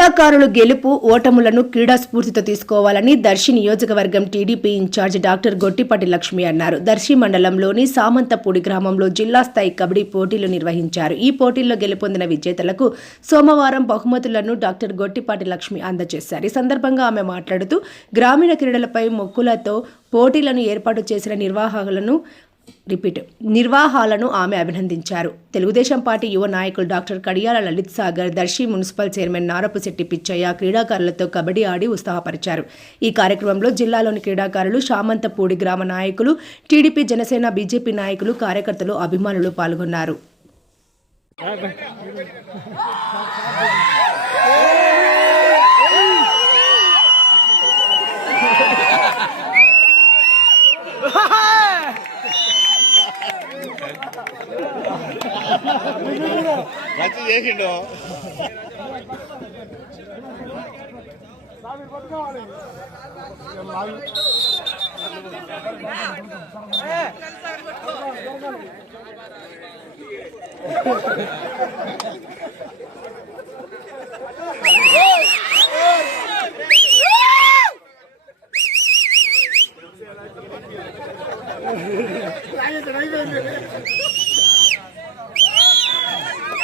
క్రీడాకారులు గెలుపు ఓటములను క్రీడా స్ఫూర్తితో తీసుకోవాలని దర్శి నియోజకవర్గం TDP incharge doctor Gottipati Lakshmi అన్నారు. దర్శి మండలంలోని సామంతపూడి గ్రామంలో జిల్లా స్థాయి కబడ్డీ పోటీలు నిర్వహించారు. ఈ పోటీల్లో గెలుపొందిన విజేతలకు సోమవారం బహుమతులను డాక్టర్ గొట్టిపాటి లక్ష్మి అందజేశారు. ఈ సందర్భంగా ఆమె మాట్లాడుతూ గ్రామీణ క్రీడలపై మొక్కులతో పోటీలను ఏర్పాటు చేసిన నిర్వాహకులను రిపీట్. నిర్వాహాలను ఆమె అభినందించారు. తెలుగుదేశం పార్టీ యువ నాయకులు doctor Kadiyala Lalit Sagar Darsi municipal chairman Narapusetty Pichaiah క్రీడాకారులతో kabaddi ఆడి ఉత్సాహపరిచారు. ఈ కార్యక్రమంలో జిల్లాలోని క్రీడాకారులు శామంతపూడి గ్రామ నాయకులు టీడీపీ జనసేన బీజేపీ నాయకులు కార్యకర్తలు అభిమానులు పాల్గొన్నారు. మంచి చేసిండు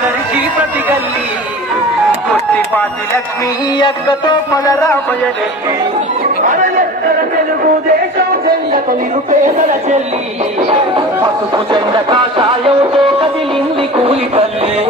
కదిలే ప్రతి గల్లి కొట్టిపాటి లక్ష్మి అక్కతో పడరా బయలెల్లి అరలెత్తర తెలుగుదేశం చెల్లక నిరుపేదల చెల్లి.